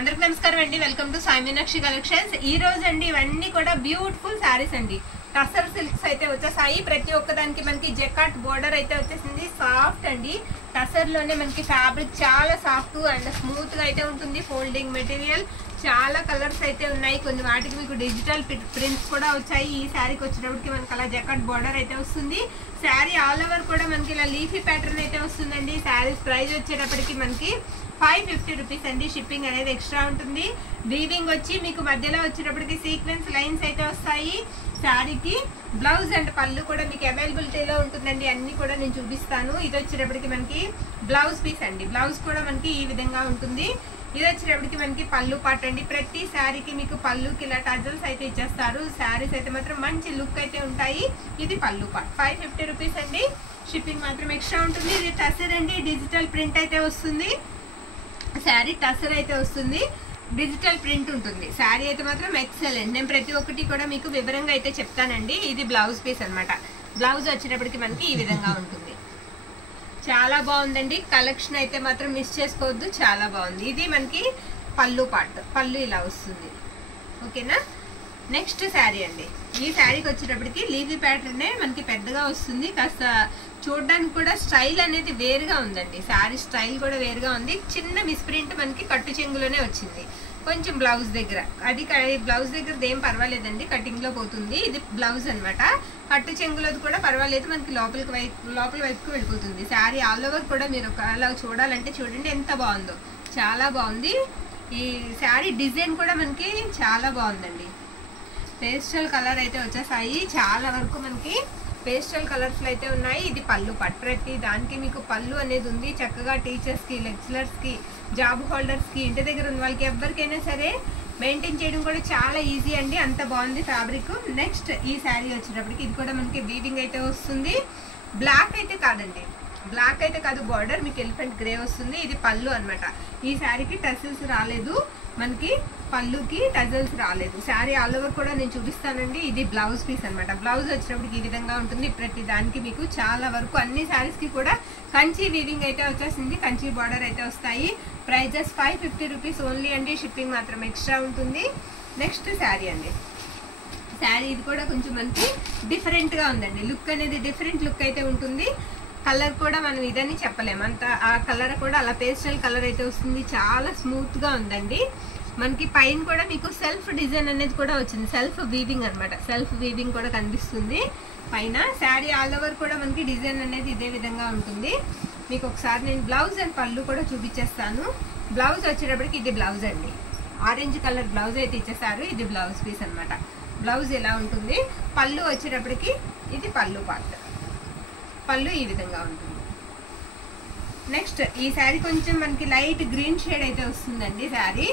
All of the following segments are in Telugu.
అందరికి నమస్కారం అండి. Welcome to Sai Meenakshi collections. ఈ రోజు అండి ఇవన్నీ కూడా బ్యూటిఫుల్ సారీస్ అండి. టసర్ సిల్క్స్ అయితే వచ్చేసాయి. ప్రతి ఒక్కదానికి మనకి జకాట్ బోర్డర్ అయితే వచ్చేసింది. సాఫ్ట్ అండి, టసర్ లోనే మనకి ఫ్యాబ్రిక్ చాలా సాఫ్ట్ అండ్ స్మూత్ గా అయితే ఉంటుంది. ఫోల్డింగ్ మెటీరియల్, చాలా కలర్స్ అయితే ఉన్నాయి. కొన్ని వాటికి మీకు డిజిటల్ ప్రింట్స్ కూడా వచ్చాయి. ఈ శారీకి వచ్చేటప్పటికి మనకి అలా జకాట్ బోర్డర్ అయితే వస్తుంది. శారీ ఆల్ ఓవర్ కూడా మనకి ఇలా లీఫీ ప్యాటర్న్ అయితే వస్తుందండి. శారీస్ ప్రైస్ వచ్చేటప్పటికి మనకి 550 రూపీస్ అండి. షిప్పింగ్ అనేది ఎక్స్ట్రా ఉంటుంది. వీవింగ్ వచ్చి మీకు మధ్యలో వచ్చేటప్పటికి సీక్వెన్స్ లైన్స్ అయితే వస్తాయి. శారీకి బ్లౌజ్ అండ్ పళ్ళు కూడా మీకు అవైలబిలిటీలో ఉంటుందండి. అన్ని కూడా నేను చూపిస్తాను. ఇది వచ్చేటప్పటికి మనకి బ్లౌజ్ పీస్ అండి. బ్లౌజ్ కూడా మనకి ఈ విధంగా ఉంటుంది. ఇది వచ్చేటప్పటికి మనకి పళ్ళు పార్ట్ అండి. ప్రతి శారీకి మీకు పళ్ళుకి ఇలా టజల్స్ అయితే ఇచ్చేస్తారు. శారీస్ అయితే మాత్రం మంచి లుక్ అయితే ఉంటాయి. ఇది పళ్ళు పార్ట్ 550 రూపీస్ అండి. షిప్పింగ్ మాత్రం ఎక్స్ట్రా ఉంటుంది. ఇది టసర్ అండి, డిజిటల్ ప్రింట్ అయితే వస్తుంది. శారీ టసర్ అయితే వస్తుంది, డిజిటల్ ప్రింట్ ఉంటుంది. శారీ అయితే మాత్రం ఎక్సలెంట్. నేను ప్రతి ఒక్కటి కూడా మీకు వివరంగా అయితే చెప్తానండి. ఇది బ్లౌజ్ పీస్ అనమాట. బ్లౌజ్ వచ్చేటప్పటికి మనకి ఈ విధంగా ఉంటుంది. చాలా బాగుందండి. కలెక్షన్ అయితే మాత్రం మిస్ చేసుకోవద్దు, చాలా బాగుంది. ఇది మనకి పళ్ళు పార్ట్, పళ్ళు ఇలా వస్తుంది. ఓకేనా. నెక్స్ట్ శారీ అండి. ఈ శారీకి వచ్చేటప్పటికి లీఫీ ప్యాటర్నే మనకి పెద్దగా వస్తుంది. కాస్త చూడడానికి కూడా స్టైల్ అనేది వేరుగా ఉందండి. శారీ స్టైల్ కూడా వేరుగా ఉంది. చిన్న మిస్ప్రింట్ మనకి కట్టు చెంగులోనే వచ్చింది. కొంచెం బ్లౌజ్ దగ్గర, అది బ్లౌజ్ దగ్గర ఏం పర్వాలేదండి, కటింగ్ లో పోతుంది. ఇది బ్లౌజ్ అనమాట. కట్టు చెంగులోది కూడా పర్వాలేదు, మనకి లోపల వైపుకి వెళ్ళిపోతుంది. శారీ ఆల్ ఓవర్ కూడా మీరు అలా చూడాలంటే చూడండి ఎంత బాగుందో, చాలా బాగుంది. ఈ శారీ డిజైన్ కూడా మనకి చాలా బాగుందండి. పేస్టల్ కలర్ అయితే వచ్చేసాయి. చాలా వరకు మనకి పేస్టల్ కలర్స్ అయితే ఉన్నాయి. ఇది పళ్ళు పార్ట్. ప్రతి దానికి మీకు పళ్ళు అనేది ఉంది. చక్కగా టీచర్స్ కి, లెక్చరర్స్ కి, జాబ్ హోల్డర్స్ కి, ఇంటి దగ్గర ఉన్న వాళ్ళకి ఎవరికైనా సరే మెయింటైన్ చేయడం కూడా చాలా ఈజీ అండి. అంత బాగుంది ఫ్యాబ్రిక్. నెక్స్ట్ ఈ శారీ వచ్చేటప్పటికి ఇది కూడా మనకి వీవింగ్ అయితే వస్తుంది. బ్లాక్ అయితే కాదండి, బ్లాక్ అయితే కాదు, బార్డర్ మీకు ఎలిఫెంట్ గ్రే వస్తుంది. ఇది పళ్ళు అనమాట. ఈ శారీకి టజిల్స్ రాలేదు, మనకి పళ్ళుకి టజల్స్ రాలేదు. శారీ ఆల్ ఓవర్ కూడా నేను చూపిస్తానండి. ఇది బ్లౌజ్ పీస్ అనమాట. బ్లౌజ్ వచ్చినప్పటికి ఈ విధంగా ఉంటుంది. ప్రతి దానికి మీకు చాలా వరకు అన్ని శారీస్ కి కూడా కంచి వీవింగ్ అయితే వచ్చేసింది. కంచి బార్డర్ అయితే వస్తాయి. ప్రైజెస్ 550 రూపీస్ ఓన్లీ అండి. షిప్పింగ్ మాత్రం ఎక్స్ట్రా ఉంటుంది. నెక్స్ట్ శారీ అండి. శారీ ఇది కూడా కొంచెం మనకి డిఫరెంట్ గా ఉందండి. లుక్ అనేది డిఫరెంట్ లుక్ అయితే ఉంటుంది. కలర్ కూడా మనం ఇదని చెప్పలేము, అంత ఆ కలర్ కూడా అలా పేస్టల్ కలర్ అయితే వస్తుంది. చాలా స్మూత్ గా ఉందండి. మనకి పైన కూడా మీకు సెల్ఫ్ డిజైన్ అనేది కూడా వచ్చింది. సెల్ఫ్ వీవింగ్ అనమాట. సెల్ఫ్ వీవింగ్ కూడా కనిపిస్తుంది పైన. శారీ ఆల్ ఓవర్ కూడా మనకి డిజైన్ అనేది ఇదే విధంగా ఉంటుంది. మీకు ఒకసారి నేను బ్లౌజ్ అండ్ పళ్ళు కూడా చూపించేస్తాను. బ్లౌజ్ వచ్చేటప్పటికి ఇది బ్లౌజ్ అండి. ఆరెంజ్ కలర్ బ్లౌజ్ అయితే ఇచ్చేసారు. ఇది బ్లౌజ్ పీస్ అనమాట. బ్లౌజ్ ఎలా ఉంటుంది. పళ్ళు వచ్చేటప్పటికి ఇది పళ్ళు పార్ట్. పళ్ళు ఈ విధంగా ఉంటుంది. నెక్స్ట్ ఈ శారీ కొంచెం మనకి లైట్ గ్రీన్ షేడ్ అయితే వస్తుందండి. శారీ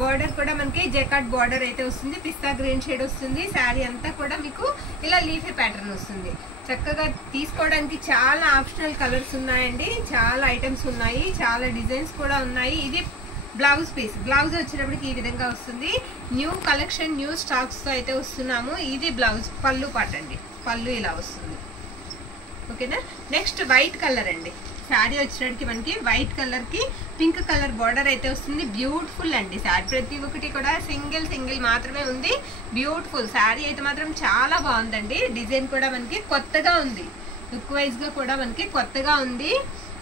బోర్డర్ కూడా మనకి జకాట్ బోర్డర్ అయితే వస్తుంది. పిస్తా గ్రీన్ షేడ్ వస్తుంది. శారీ అంతా కూడా మీకు ఇలా లీఫీ ప్యాటర్న్ వస్తుంది. చక్కగా తీసుకోవడానికి చాలా ఆప్షనల్ కలర్స్ ఉన్నాయండి. చాలా ఐటమ్స్ ఉన్నాయి, చాలా డిజైన్స్ కూడా ఉన్నాయి. ఇది బ్లౌజ్ పీస్. బ్లౌజ్ వచ్చేటప్పటికి ఈ విధంగా వస్తుంది. న్యూ కలెక్షన్, న్యూ స్టాక్స్ తో అయితే వస్తున్నాము. ఇది బ్లౌజ్. పళ్ళు పార్ట్ అండి. పళ్ళు ఇలా వస్తుంది. ఓకేనా. నెక్స్ట్ వైట్ కలర్ అండి. శారీ వచ్చేటప్పటికి మనకి వైట్ కలర్ కి పింక్ కలర్ బార్డర్ అయితే వస్తుంది. బ్యూటిఫుల్ అండి. శారీ ప్రతి ఒక్కటి కూడా సింగిల్ మాత్రమే ఉంది. బ్యూటిఫుల్ శారీ అయితే మాత్రం చాలా బాగుందండి. డిజైన్ కూడా మనకి కొత్తగా ఉంది. లుక్ వైజ్ గా కూడా మనకి కొత్తగా ఉంది.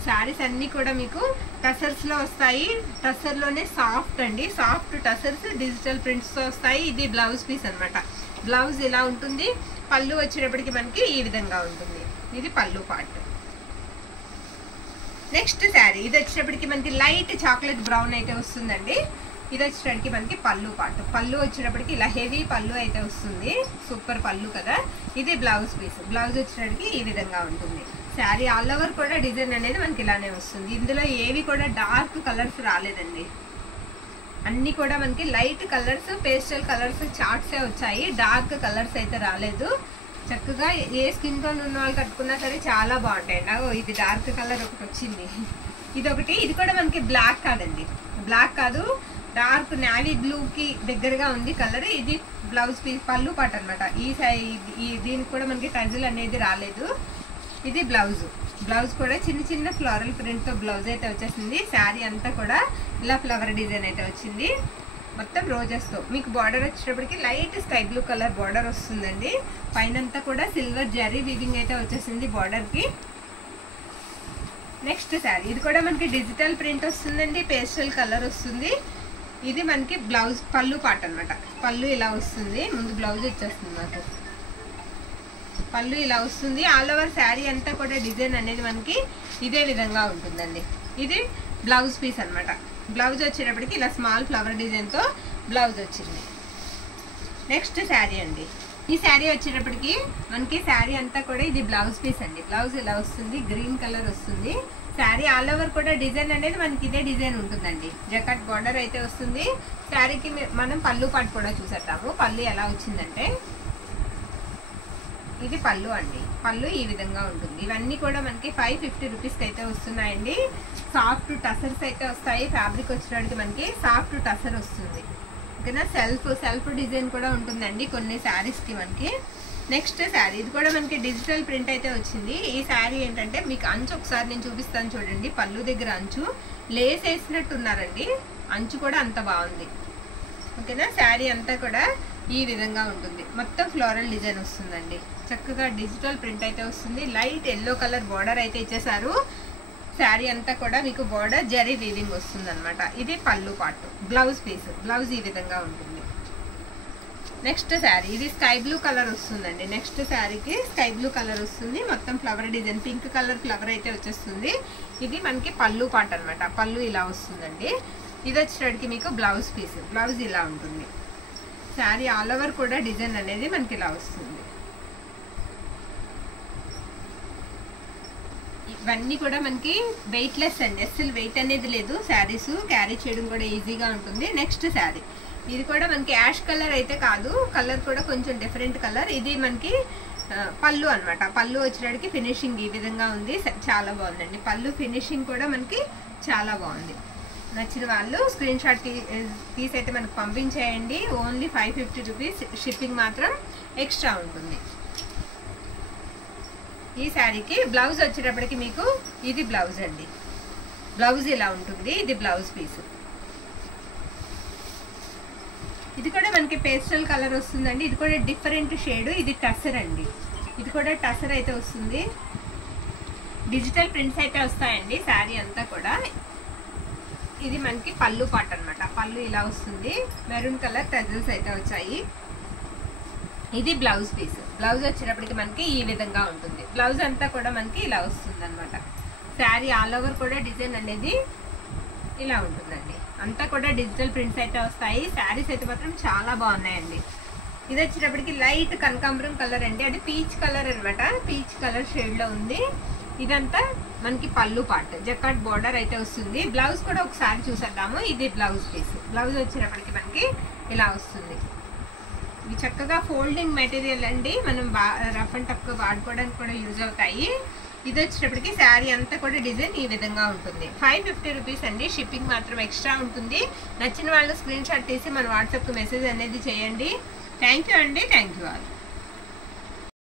శారీస్ అన్ని కూడా మీకు టసర్స్ లో వస్తాయి. టసర్ లోనే సాఫ్ట్ అండి. సాఫ్ట్ టసర్స్ డిజిటల్ ప్రింట్స్ తో వస్తాయి. ఇది బ్లౌజ్ పీస్ అనమాట. బ్లౌజ్ ఇలా ఉంటుంది. పళ్ళు వచ్చేటప్పటికి మనకి ఈ విధంగా ఉంటుంది. ఇది పళ్ళు పార్ట్. నెక్స్ట్ శారీ ఇది వచ్చేటప్పటికి మనకి లైట్ చాక్లెట్ బ్రౌన్ అయితే వస్తుందండి. ఇది వచ్చేటప్పటికి మనకి పళ్ళు పార్ట్. పళ్ళు వచ్చేటప్పటికి ఇలా హెవీ పళ్ళు అయితే వస్తుంది. సూపర్ పళ్ళు కదా. ఇది బ్లౌజ్ పీస్. బ్లౌజ్ వచ్చేటప్పటికి ఈ విధంగా ఉంటుంది. శారీ ఆల్ ఓవర్ కూడా డిజైన్ అనేది మనకి ఇలానే వస్తుంది. ఇందులో ఏవి కూడా డార్క్ కలర్స్ రాలేదండి. అన్ని కూడా మనకి లైట్ కలర్స్, పేస్టల్ కలర్స్ చార్ట్సే వచ్చాయి. డార్క్ కలర్స్ అయితే రాలేదు. చక్కగా ఏ స్కిన్ టోన్ ఉన్న వాళ్ళు కట్టుకున్నా సరే చాలా బాగుంటాయండి. ఇది డార్క్ కలర్ ఒకటి వచ్చింది. ఇదొకటి. ఇది కూడా మనకి బ్లాక్ కాదండి, బ్లాక్ కాదు, డార్క్ నావీ బ్లూ కి దగ్గరగా ఉంది కలర్. ఇది బ్లౌజ్ పీస్. పళ్ళు పార్ట్ అనమాట. దీనికి కూడా మనకి టజిల్ అనేది రాలేదు. ఇది బ్లౌజ్. బ్లౌజ్ కూడా చిన్న చిన్న ఫ్లోరల్ ప్రింట్ తో బ్లౌజ్ అయితే వచ్చేసింది. శారీ అంతా కూడా ఇలా ఫ్లవర్ డిజైన్ అయితే వచ్చింది మొత్తం రోజెస్తో. మీకు బార్డర్ వచ్చేటప్పటికి light sky blue colour border వస్తుందండి. పైనంతా కూడా సిల్వర్ జరీ వీవింగ్ అయితే వచ్చేసింది బార్డర్కి. నెక్స్ట్ శారీ ఇది కూడా మనకి డిజిటల్ ప్రింట్ వస్తుందండి, పేస్టల్ కలర్ వస్తుంది. ఇది మనకి బ్లౌజ్ పళ్ళు పార్ట్ అనమాట. పళ్ళు ఇలా వస్తుంది, ముందు బ్లౌజ్ వచ్చేస్తుంది మాకు. పళ్ళు ఇలా వస్తుంది. ఆల్ ఓవర్ శారీ అంతా కూడా డిజైన్ అనేది మనకి ఇదే విధంగా ఉంటుందండి. ఇది బ్లౌజ్ పీస్ అనమాట. బ్లౌజ్ వచ్చేటప్పటికి ఇలా స్మాల్ ఫ్లవర్ డిజైన్తో బ్లౌజ్ వచ్చింది. నెక్స్ట్ శారీ అండి. ఈ శారీ వచ్చేటప్పటికి మనకి శారీ అంతా కూడా ఇది బ్లౌజ్ పీస్ అండి. బ్లౌజ్ ఇలా వస్తుంది, గ్రీన్ కలర్ వస్తుంది. శారీ ఆల్ ఓవర్ కూడా డిజైన్ అనేది మనకి ఇదే డిజైన్ ఉంటుందండి. జకాట్ బార్డర్ అయితే వస్తుంది. శారీకి మనం పళ్ళు పాటు కూడా చూసేద్దాము. పళ్ళు ఎలా వచ్చిందంటే ఇది పళ్ళు అండి. పళ్ళు ఈ విధంగా ఉంటుంది. ఇవన్నీ కూడా మనకి 550 రూపీస్కి అయితే వస్తున్నాయండి. సాఫ్ట్ టసర్స్ అయితే వస్తాయి. ఫ్యాబ్రిక్ వచ్చేటప్పటికి మనకి సాఫ్ట్ టసర్ వస్తుంది. ఓకేనా. సెల్ఫ్ డిజైన్ కూడా ఉంటుందండి కొన్ని శారీస్కి మనకి. నెక్స్ట్ శారీ ఇది కూడా మనకి డిజిటల్ ప్రింట్ అయితే వచ్చింది. ఈ శారీ ఏంటంటే మీకు అంచు ఒకసారి నేను చూపిస్తాను చూడండి. పళ్ళు దగ్గర అంచు లేస్ వేసినట్టు ఉన్నారండి. అంచు కూడా అంత బాగుంది. ఓకేనా. శారీ అంతా కూడా ఈ విధంగా ఉంటుంది. మొత్తం ఫ్లోరల్ డిజైన్ వస్తుందండి. చక్కగా డిజిటల్ ప్రింట్ అయితే వస్తుంది. లైట్ ఎల్లో కలర్ బార్డర్ అయితే ఇచ్చేసారు. శారీ అంతా కూడా మీకు బార్డర్ జరీ వీవింగ్ వస్తుంది అనమాట. ఇది పళ్ళు పార్ట్. Blouse piece. బ్లౌజ్ ఈ విధంగా ఉంటుంది. నెక్స్ట్ శారీ ఇది స్కై బ్లూ కలర్ వస్తుందండి. నెక్స్ట్ శారీకి స్కై బ్లూ కలర్ వస్తుంది. మొత్తం flower design pink colour flower అయితే వచ్చేస్తుంది. ఇది మనకి పళ్ళు పార్ట్ అనమాట. పళ్ళు ఇలా వస్తుందండి. ఇది వచ్చేటికి మీకు బ్లౌజ్ పీస్. బ్లౌజ్ ఇలా ఉంటుంది. శారీ ఆల్ ఓవర్ కూడా డిజైన్ అనేది మనకి ఇలా వస్తుంది. ఇవన్నీ కూడా మనకి వెయిట్లెస్ అండి. అసలు వెయిట్ అనేది లేదు. శారీస్ క్యారీ చేయడం కూడా ఈజీగా ఉంటుంది. నెక్స్ట్ శారీ ఇది కూడా మనకి యాష్ కలర్ అయితే కాదు. కలర్ కూడా కొంచెం డిఫరెంట్ కలర్. ఇది మనకి పళ్ళు అనమాట. పళ్ళు వచ్చేటికి ఫినిషింగ్ ఈ విధంగా ఉంది. చాలా బాగుందండి. పళ్ళు ఫినిషింగ్ కూడా మనకి చాలా బాగుంది. నచ్చిన వాళ్ళు స్క్రీన్ షాట్ తీసి అయితే మనకు పంపించేయండి. Only 550 rupees. షిప్పింగ్ మాత్రం ఎక్స్ట్రా ఉంటుంది. ఈ శారీకి బ్లౌజ్ వచ్చేటప్పటికి మీకు ఇది బ్లౌజ్ అండి. బ్లౌజ్ ఇలా ఉంటుంది. ఇది బ్లౌజ్ పీస్. ఇది కూడా మనకి పేస్టల్ కలర్ వస్తుందండి. ఇది కూడా డిఫరెంట్ షేడ్. ఇది టసర్ అండి. ఇది కూడా టసర్ అయితే వస్తుంది. డిజిటల్ ప్రింట్స్ అయితే వస్తాయండి శారీ అంతా కూడా. ఇది మనకి పళ్ళు పార్ట్ అనమాట. పళ్ళు ఇలా వస్తుంది. మెరూన్ కలర్ టజల్స్ అయితే వచ్చాయి. ఇది బ్లౌజ్ పీస్. బ్లౌజ్ వచ్చేటప్పటికి మనకి ఈ విధంగా ఉంటుంది. బ్లౌజ్ అంతా కూడా మనకి ఇలా వస్తుంది అనమాట. శారీ ఆల్ ఓవర్ కూడా డిజైన్ అనేది ఇలా ఉంటుందండి. అంతా కూడా డిజిటల్ ప్రింట్స్ అయితే వస్తాయి. శారీస్ అయితే మాత్రం చాలా బాగున్నాయండి. ఇది వచ్చేటప్పటికి లైట్ కనకాంబరం కలర్ అండి. అది పీచ్ కలర్ అనమాట. పీచ్ కలర్ షేడ్లో ఉంది. ఇదంతా మనకి పళ్ళు పార్ట్. జకాట్ బార్డర్ అయితే వస్తుంది. బ్లౌజ్ కూడా ఒకసారి చూసేద్దాము. ఇది బ్లౌజ్ పీస్. బ్లౌజ్ వచ్చేటప్పటికి మనకి ఇలా వస్తుంది. ఇవి చక్కగా ఫోల్డింగ్ మెటీరియల్ అండి. మనం రఫ్ అండ్ టఫ్గా వాడుకోవడానికి కూడా యూజ్ అవుతాయి. ఇది వచ్చేటప్పటికి శారీ అంతా కూడా డిజైన్ ఈ విధంగా ఉంటుంది. 550 రూపీస్ అండి. షిప్పింగ్ మాత్రం ఎక్స్ట్రా ఉంటుంది. నచ్చిన వాళ్ళు స్క్రీన్ షాట్ తీసి మన వాట్సాప్కి మెసేజ్ అనేది చేయండి. థ్యాంక్ యూ అండి. Thank you all.